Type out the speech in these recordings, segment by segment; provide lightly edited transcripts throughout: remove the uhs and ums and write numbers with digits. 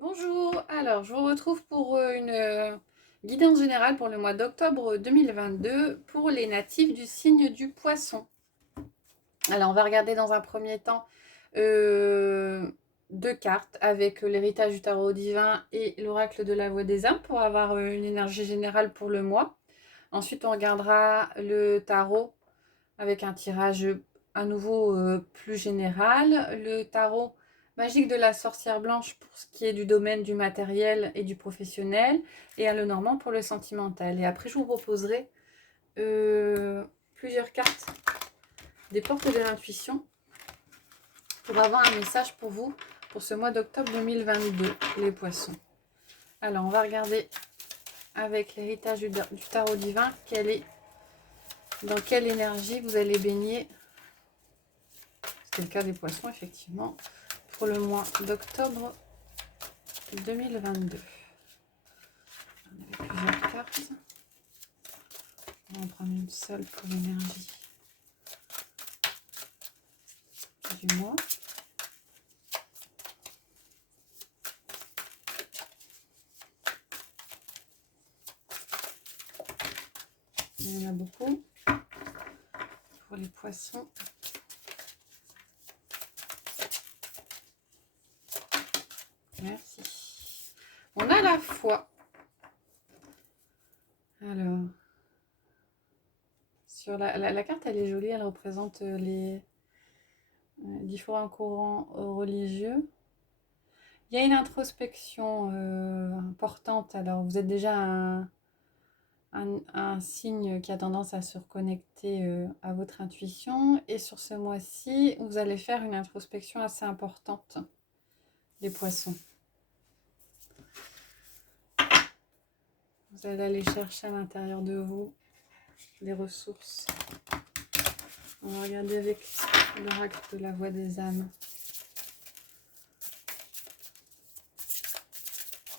Bonjour, alors je vous retrouve pour une guidance générale pour le mois d'octobre 2022 pour les natifs du signe du poisson. Alors on va regarder dans un premier temps deux cartes avec l'héritage du tarot divin et l'oracle de la voix des âmes pour avoir une énergie générale pour le mois. Ensuite on regardera le tarot avec un tirage à nouveau plus général. Le tarot magique de la sorcière blanche pour ce qui est du domaine du matériel et du professionnel, et le normand pour le sentimental. Et après, je vous proposerai plusieurs cartes des portes de l'intuition pour avoir un message pour vous pour ce mois d'octobre 2022, les poissons. Alors, on va regarder avec l'héritage du tarot divin dans quelle énergie vous allez baigner. C'est le cas des poissons, effectivement, pour le mois d'octobre 2022. On avait plusieurs cartes. On va en prendre une seule pour l'énergie du mois. Il y en a beaucoup pour les poissons. Merci. On a la foi. Alors, sur la carte, elle est jolie. Elle représente les différents courants religieux. Il y a une introspection importante. Alors, vous êtes déjà un signe qui a tendance à se reconnecter à votre intuition. Et sur ce mois-ci, vous allez faire une introspection assez importante, les poissons. Vous allez aller chercher à l'intérieur de vous les ressources. On va regarder avec l'oracle de la voix des âmes.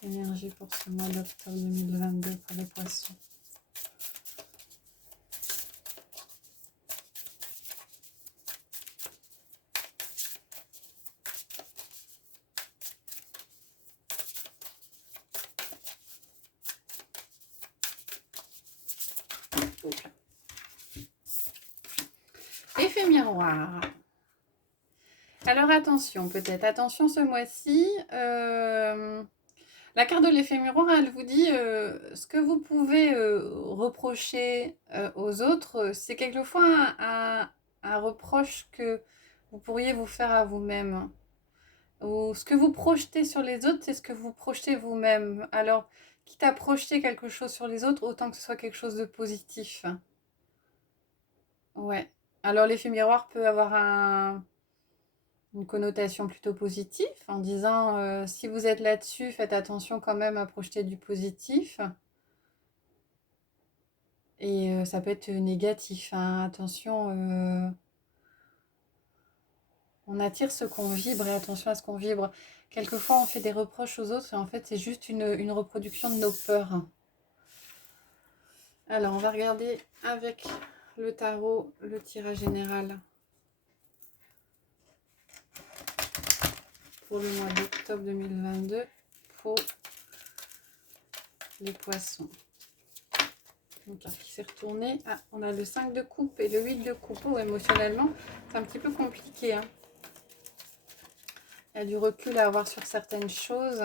Énergie pour ce mois d'octobre 2022 pour les poissons. Effet miroir. Alors attention, peut-être. Attention ce mois-ci. La carte de l'effet miroir, elle vous dit ce que vous pouvez reprocher aux autres, c'est quelquefois un reproche que vous pourriez vous faire à vous-même. Ou ce que vous projetez sur les autres, c'est ce que vous projetez vous-même. Alors, quitte à projeter quelque chose sur les autres, autant que ce soit quelque chose de positif. Ouais. Alors, l'effet miroir peut avoir une connotation plutôt positive, en disant si vous êtes là-dessus, faites attention quand même à projeter du positif. Et ça peut être négatif, hein. Attention, on attire ce qu'on vibre et attention à ce qu'on vibre. Quelquefois, on fait des reproches aux autres et en fait, c'est juste une reproduction de nos peurs. Alors, on va regarder avec le tarot le tirage général pour le mois d'octobre 2022 pour les poissons. Une carte qui s'est retournée. Ah, on a le 5 de coupe et le 8 de coupe. Oh, émotionnellement, c'est un petit peu compliqué, hein. Il y a du recul à avoir sur certaines choses.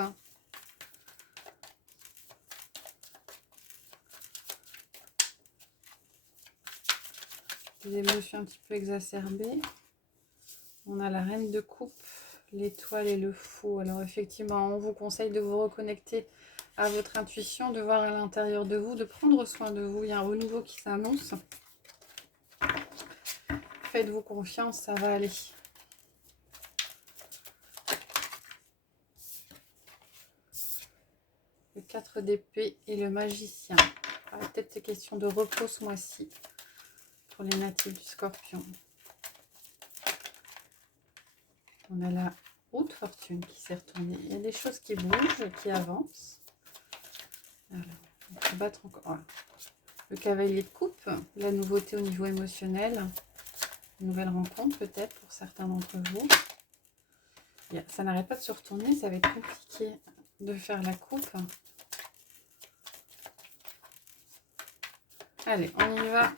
Des émotions un petit peu exacerbées. On a la reine de coupe, l'étoile et le fou. Alors effectivement, on vous conseille de vous reconnecter à votre intuition, de voir à l'intérieur de vous, de prendre soin de vous. Il y a un renouveau qui s'annonce. Faites-vous confiance, ça va aller. Le 4 d'épée et le magicien. Peut-être question de repos ce mois-ci pour les natifs du Scorpion. On a la haute fortune qui s'est retournée. Il y a des choses qui bougent, qui avancent. Alors, on va battre encore. Voilà. Le cavalier de coupe, la nouveauté au niveau émotionnel. Une nouvelle rencontre peut-être pour certains d'entre vous. Ça n'arrête pas de se retourner, ça va être compliqué. de faire la coupe. Allez, on y va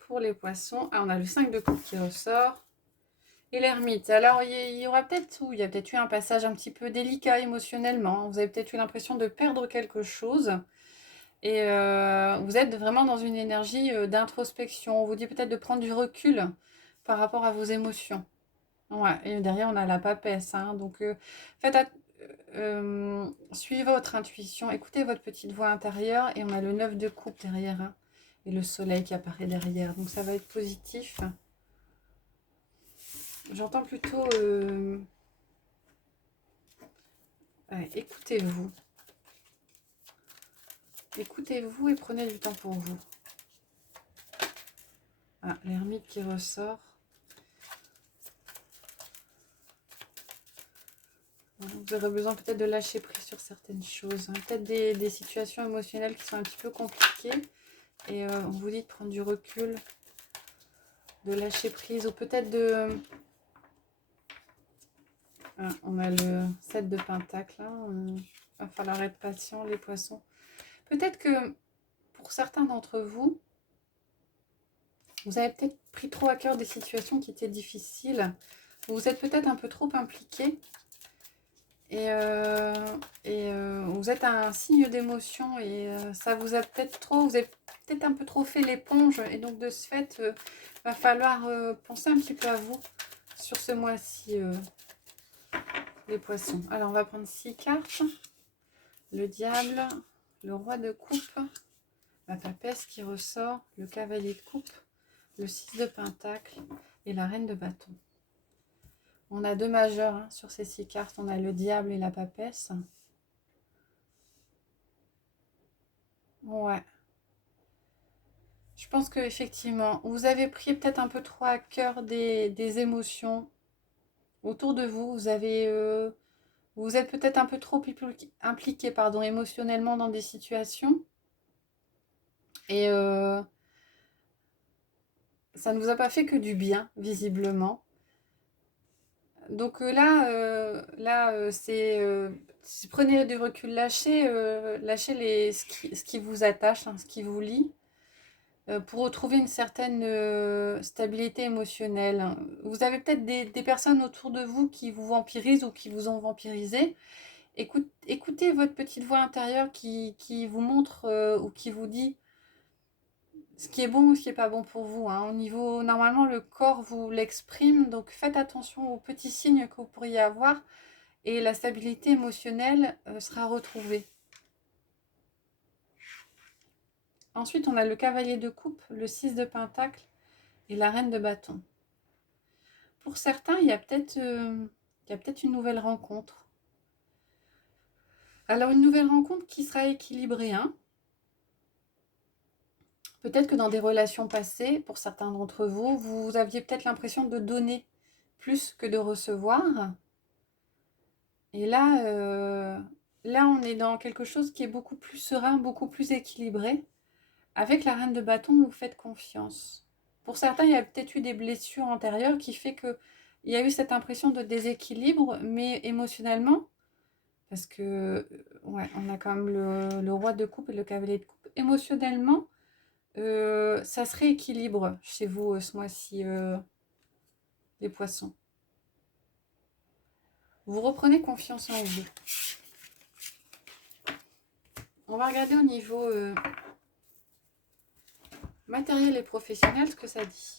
pour les poissons. Ah, on a le 5 de coupe qui ressort. Et l'ermite. Alors, il y aura peut-être il y a peut-être eu un passage un petit peu délicat émotionnellement. Vous avez peut-être eu l'impression de perdre quelque chose. Et vous êtes vraiment dans une énergie d'introspection. On vous dit peut-être de prendre du recul par rapport à vos émotions. Ouais, et derrière, on a la papesse. Hein, donc, suivez votre intuition. Écoutez votre petite voix intérieure. Et on a le 9 de coupe derrière. Hein, et le soleil qui apparaît derrière. Donc, ça va être positif. J'entends plutôt... ouais, écoutez-vous. Écoutez-vous et prenez du temps pour vous. Ah, l'ermite qui ressort. Vous aurez besoin peut-être de lâcher prise sur certaines choses. Hein. Peut-être des situations émotionnelles qui sont un petit peu compliquées. Et on vous dit de prendre du recul, de lâcher prise. Ou peut-être de... Ah, on a le 7 de pentacle. Il va falloir être patient, les poissons. Peut-être que pour certains d'entre vous, vous avez peut-être pris trop à cœur des situations qui étaient difficiles. Vous êtes peut-être un peu trop impliqué. Et vous êtes un signe d'émotion et ça vous a peut-être trop, vous avez peut-être un peu trop fait l'éponge et donc de ce fait, va falloir penser un petit peu à vous sur ce mois-ci, les poissons. Alors on va prendre 6 cartes, le diable, le roi de coupe, la papesse qui ressort, le cavalier de coupe, le 6 de pentacle et la reine de bâton. On a 2 majeurs hein, sur ces 6 cartes. On a le diable et la papesse. Ouais. Je pense que effectivement, vous avez pris peut-être un peu trop à cœur des émotions autour de vous. Vous êtes peut-être un peu trop impliqué, pardon, émotionnellement dans des situations. Et ça ne vous a pas fait que du bien, visiblement. Donc prenez du recul, lâchez ce qui vous attache, hein, ce qui vous lie, pour retrouver une certaine stabilité émotionnelle. Vous avez peut-être des personnes autour de vous qui vous vampirisent ou qui vous ont vampirisé. Écoutez votre petite voix intérieure qui vous montre ou qui vous dit ce qui est bon ou ce qui n'est pas bon pour vous. Hein. Au niveau, normalement, le corps vous l'exprime, donc faites attention aux petits signes que vous pourriez avoir et la stabilité émotionnelle sera retrouvée. Ensuite, on a le cavalier de coupe, le 6 de pentacle et la reine de bâton. Pour certains, il y a peut-être une nouvelle rencontre. Alors, une nouvelle rencontre qui sera équilibrée. Hein. Peut-être que dans des relations passées, pour certains d'entre vous, vous aviez peut-être l'impression de donner plus que de recevoir. Et là, on est dans quelque chose qui est beaucoup plus serein, beaucoup plus équilibré. Avec la reine de bâton, vous faites confiance. Pour certains, il y a peut-être eu des blessures antérieures qui fait qu'il y a eu cette impression de déséquilibre, mais émotionnellement, parce que, ouais, on a quand même le roi de coupe et le cavalier de coupe. Émotionnellement, ça se rééquilibre chez vous ce mois-ci, les poissons. Vous reprenez confiance en vous. On va regarder au niveau matériel et professionnel ce que ça dit.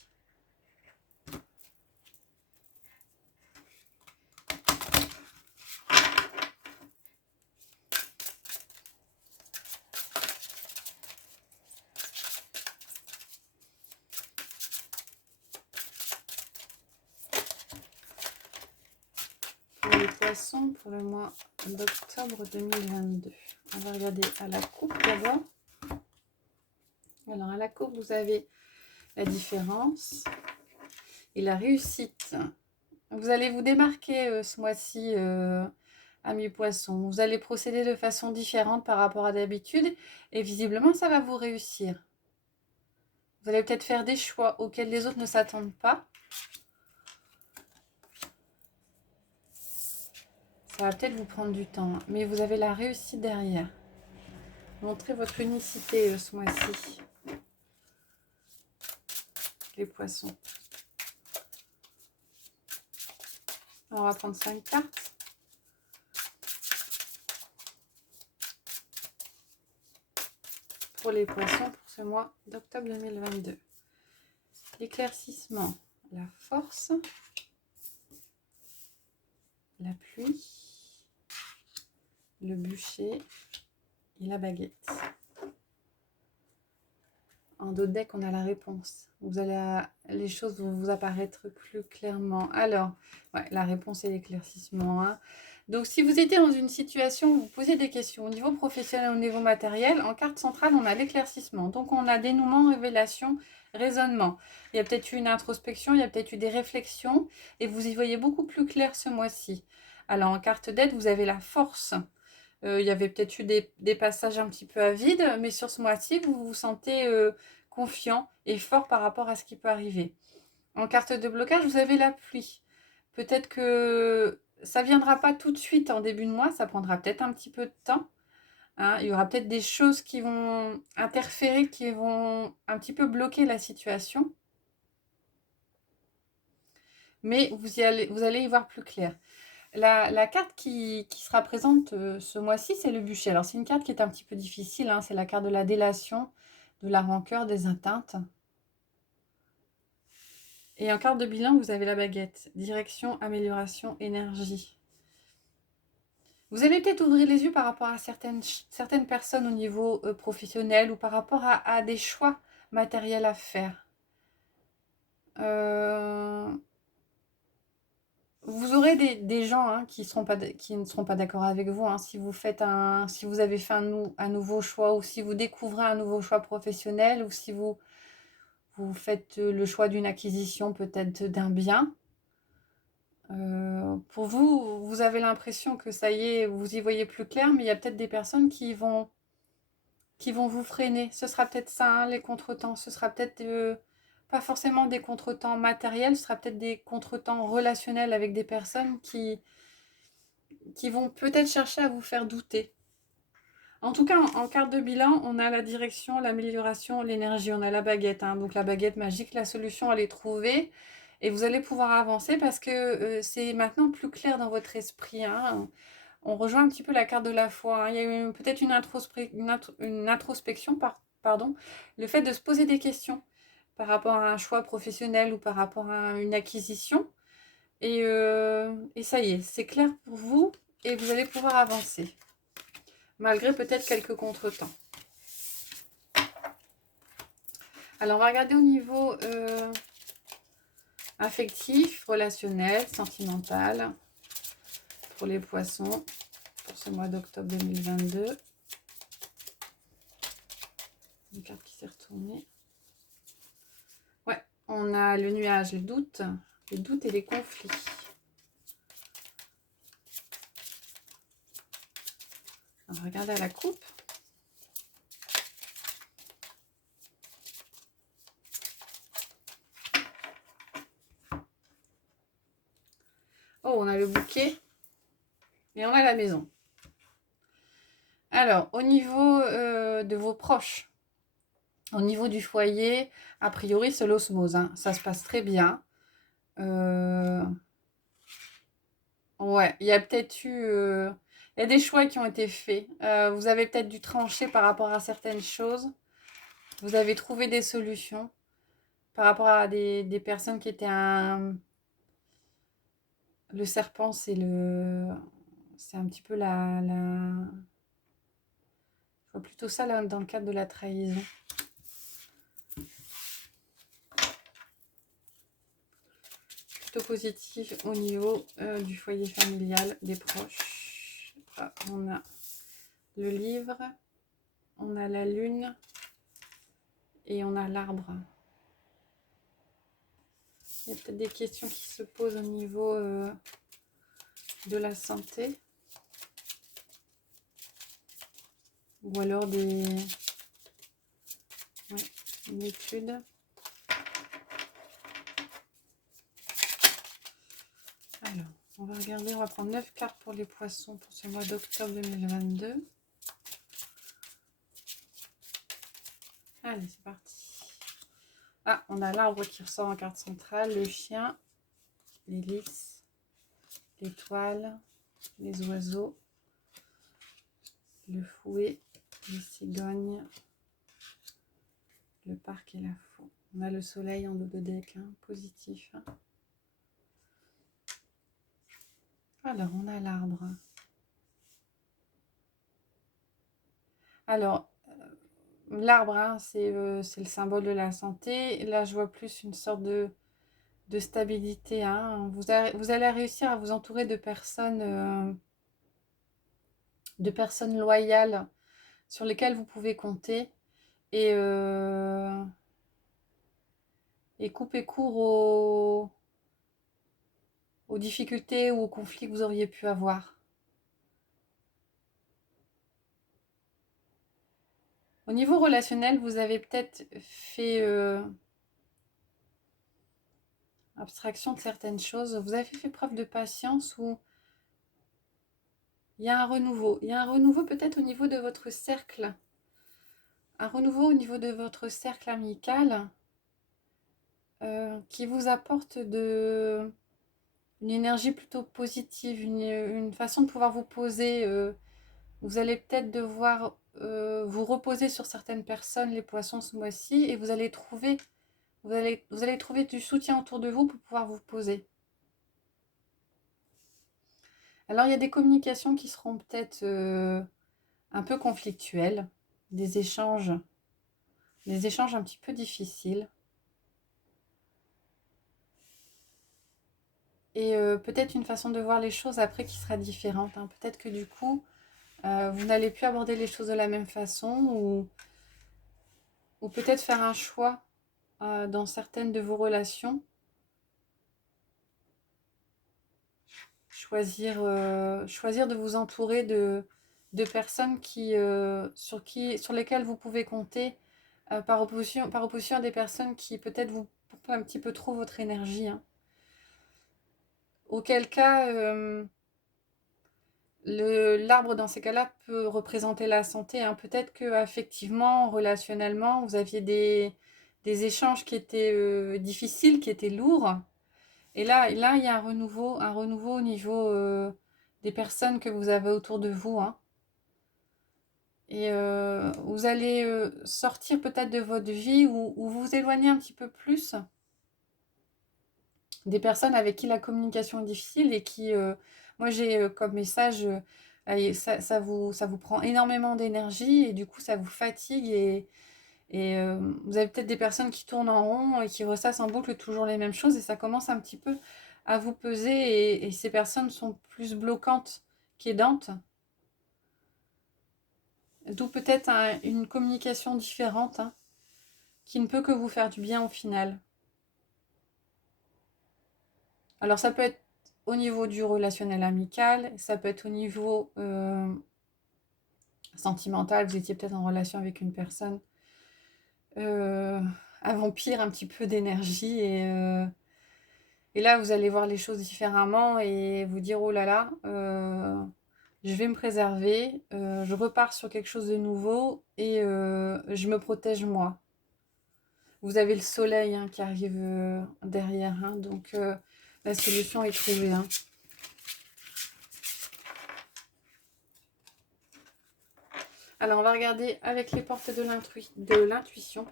Les poissons pour le mois d'octobre 2022. On va regarder à la coupe d'abord. Alors à la coupe, vous avez la différence et la réussite. Vous allez vous démarquer ce mois-ci, amis poissons. Vous allez procéder de façon différente par rapport à d'habitude et visiblement ça va vous réussir. Vous allez peut-être faire des choix auxquels les autres ne s'attendent pas. Ça va peut-être vous prendre du temps, hein, mais vous avez la réussite derrière. Montrez votre unicité ce mois-ci. Les poissons. On va prendre 5 cartes. Pour les poissons pour ce mois d'octobre 2022. L'éclaircissement, la force, la pluie, le bûcher et la baguette. En dos de deck, on a la réponse. Les choses vont vous apparaître plus clairement. Alors, ouais, la réponse est l'éclaircissement. Hein. Donc, si vous étiez dans une situation où vous posez des questions au niveau professionnel, au niveau matériel, en carte centrale, on a l'éclaircissement. Donc, on a dénouement, révélation, raisonnement. Il y a peut-être eu une introspection, il y a peut-être eu des réflexions, et vous y voyez beaucoup plus clair ce mois-ci. Alors, en carte d'aide, vous avez la force. Il y avait peut-être eu des passages un petit peu à vide, mais sur ce mois-ci, vous vous sentez confiant et fort par rapport à ce qui peut arriver. En carte de blocage, vous avez la pluie. Peut-être que ça ne viendra pas tout de suite en début de mois, ça prendra peut-être un petit peu de temps. Hein. Il y aura peut-être des choses qui vont interférer, qui vont un petit peu bloquer la situation. Mais vous allez y voir plus clair. La carte qui sera présente ce mois-ci, c'est le bûcher. Alors, c'est une carte qui est un petit peu difficile. Hein. C'est la carte de la délation, de la rancœur, des atteintes. Et en carte de bilan, vous avez la baguette. Direction, amélioration, énergie. Vous allez peut-être ouvrir les yeux par rapport à certaines personnes au niveau professionnel ou par rapport à des choix matériels à faire. Vous aurez des gens hein, qui ne seront pas d'accord avec vous. Hein, si vous avez fait un nouveau choix ou si vous découvrez un nouveau choix professionnel ou si vous faites le choix d'une acquisition peut-être d'un bien. Pour vous, vous avez l'impression que ça y est, vous y voyez plus clair, mais il y a peut-être des personnes qui vont vous freiner. Ce sera peut-être ça, hein, les contretemps. Ce sera peut-être pas forcément des contretemps matériels, ce sera peut-être des contretemps relationnels avec des personnes qui vont peut-être chercher à vous faire douter. En tout cas, en carte de bilan, on a la direction, l'amélioration, l'énergie. On a la baguette. Hein. Donc la baguette magique, la solution, elle est trouvée. Et vous allez pouvoir avancer parce que c'est maintenant plus clair dans votre esprit. Hein. On rejoint un petit peu la carte de la foi. Hein. Il y a eu peut-être une introspection, pardon. Le fait de se poser des questions par rapport à un choix professionnel ou par rapport à une acquisition. Et ça y est, c'est clair pour vous et vous allez pouvoir avancer. Malgré peut-être quelques contretemps. Alors, on va regarder au niveau affectif, relationnel, sentimental pour les poissons pour ce mois d'octobre 2022. Une carte qui s'est retournée. Ouais, on a le nuage, les doutes et les conflits. On va regarder à la coupe. Oh, on a le bouquet et on a la maison. Alors, au niveau de vos proches, au niveau du foyer, a priori, c'est l'osmose. Hein. Ça se passe très bien. Ouais, il y a peut-être eu... il y a des choix qui ont été faits. Vous avez peut-être dû trancher par rapport à certaines choses. Vous avez trouvé des solutions par rapport à des personnes qui étaient un... Le serpent, c'est un petit peu je vois plutôt ça là, dans le cadre de la trahison. Plutôt positif au niveau du foyer familial, des proches. Ah, on a le livre, on a la lune et on a l'arbre. Il y a peut-être des questions qui se posent au niveau de la santé. Ou alors une étude. Alors, On va regarder, on va prendre 9 cartes pour les poissons pour ce mois d'octobre 2022. Allez, c'est parti. Ah, on a l'arbre qui ressort en carte centrale, le chien, les lys, l'étoile, les oiseaux, le fouet, les cigognes, le parc et la faux. On a le soleil en dos de deck, hein, positif. Hein. Alors, on a l'arbre. Alors, l'arbre, hein, c'est le symbole de la santé. Là, je vois plus une sorte de stabilité. Hein. Vous allez réussir à vous entourer de personnes loyales sur lesquelles vous pouvez compter. Et couper court aux difficultés ou aux conflits que vous auriez pu avoir. Au niveau relationnel, vous avez peut-être fait abstraction de certaines choses. Vous avez fait preuve de patience ou il y a un renouveau. Il y a un renouveau peut-être au niveau de votre cercle. Un renouveau au niveau de votre cercle amical qui vous apporte une énergie plutôt positive, une façon de pouvoir vous poser. Vous allez peut-être devoir vous reposer sur certaines personnes, les poissons, ce mois-ci, et vous allez trouver du soutien autour de vous pour pouvoir vous poser. Alors, il y a des communications qui seront peut-être un peu conflictuelles, des échanges un petit peu difficiles. Et peut-être une façon de voir les choses après qui sera différente. Hein. Peut-être que du coup, vous n'allez plus aborder les choses de la même façon ou peut-être faire un choix dans certaines de vos relations. Choisir de vous entourer de personnes sur lesquelles vous pouvez compter par opposition à des personnes qui peut-être vous pompent un petit peu trop votre énergie. Hein. Auquel cas, l'arbre dans ces cas-là peut représenter la santé. Hein. Peut-être que effectivement, relationnellement, vous aviez des échanges qui étaient difficiles, qui étaient lourds. Et là, il y a un renouveau au niveau des personnes que vous avez autour de vous. Hein. Et vous allez sortir peut-être de votre vie ou vous éloigner un petit peu plus des personnes avec qui la communication est difficile et qui, moi j'ai comme message, ça vous prend énormément d'énergie et du coup ça vous fatigue et vous avez peut-être des personnes qui tournent en rond et qui ressassent en boucle toujours les mêmes choses et ça commence un petit peu à vous peser et ces personnes sont plus bloquantes qu'aidantes. D'où peut-être une communication différente hein, qui ne peut que vous faire du bien au final. Alors ça peut être au niveau du relationnel amical, ça peut être au niveau sentimental, vous étiez peut-être en relation avec une personne un vampire un petit peu d'énergie et là vous allez voir les choses différemment et vous dire oh là là, je vais me préserver, je repars sur quelque chose de nouveau et je me protège moi. Vous avez le soleil hein, qui arrive derrière, hein, donc la solution est trouvée. Hein. Alors, on va regarder avec les portes de l'intuition.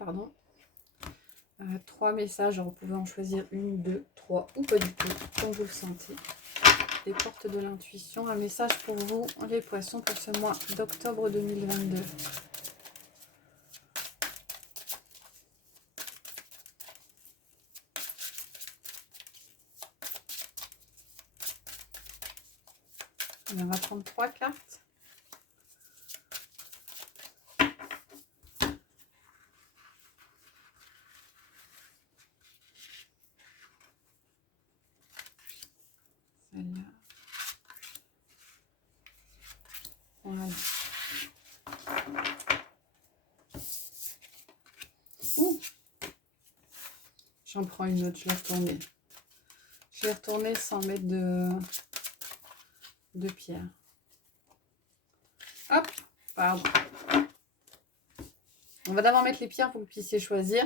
3 messages, alors vous pouvez en choisir 1, 2, 3 ou pas du tout, comme vous le sentez. Les portes de l'intuition, un message pour vous, les poissons, pour ce mois d'octobre 2022. On va prendre 3 cartes. Celle-là. Voilà. Ouh. J'en prends une autre, je vais retourner. Je vais retourner sans mettre de... de pierre. Hop, pardon. On va d'abord mettre les pierres pour que vous puissiez choisir.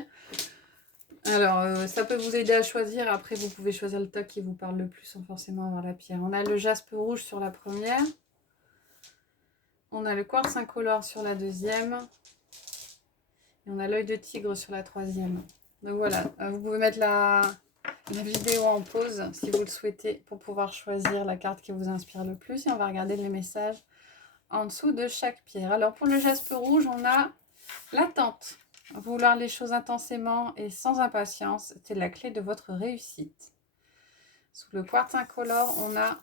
Alors, ça peut vous aider à choisir. Après, vous pouvez choisir le tas qui vous parle le plus sans forcément avoir la pierre. On a le jaspe rouge sur la première. On a le quartz incolore sur la deuxième. Et on a l'œil de tigre sur la troisième. Donc voilà, vous pouvez mettre la vidéo en pause si vous le souhaitez pour pouvoir choisir la carte qui vous inspire le plus. Et on va regarder les messages en dessous de chaque pierre. Alors pour le jaspe rouge, on a l'attente. Vouloir les choses intensément et sans impatience, c'est la clé de votre réussite. Sous le quartz incolore, on a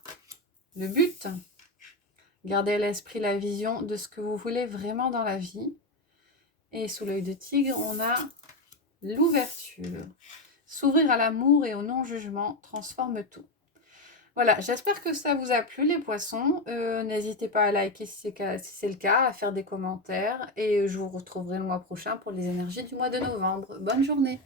le but. Gardez à l'esprit la vision de ce que vous voulez vraiment dans la vie. Et sous l'œil de tigre, on a l'ouverture. S'ouvrir à l'amour et au non-jugement transforme tout. Voilà, j'espère que ça vous a plu les poissons. N'hésitez pas à liker si c'est le cas, à faire des commentaires. Et je vous retrouverai le mois prochain pour les énergies du mois de novembre. Bonne journée!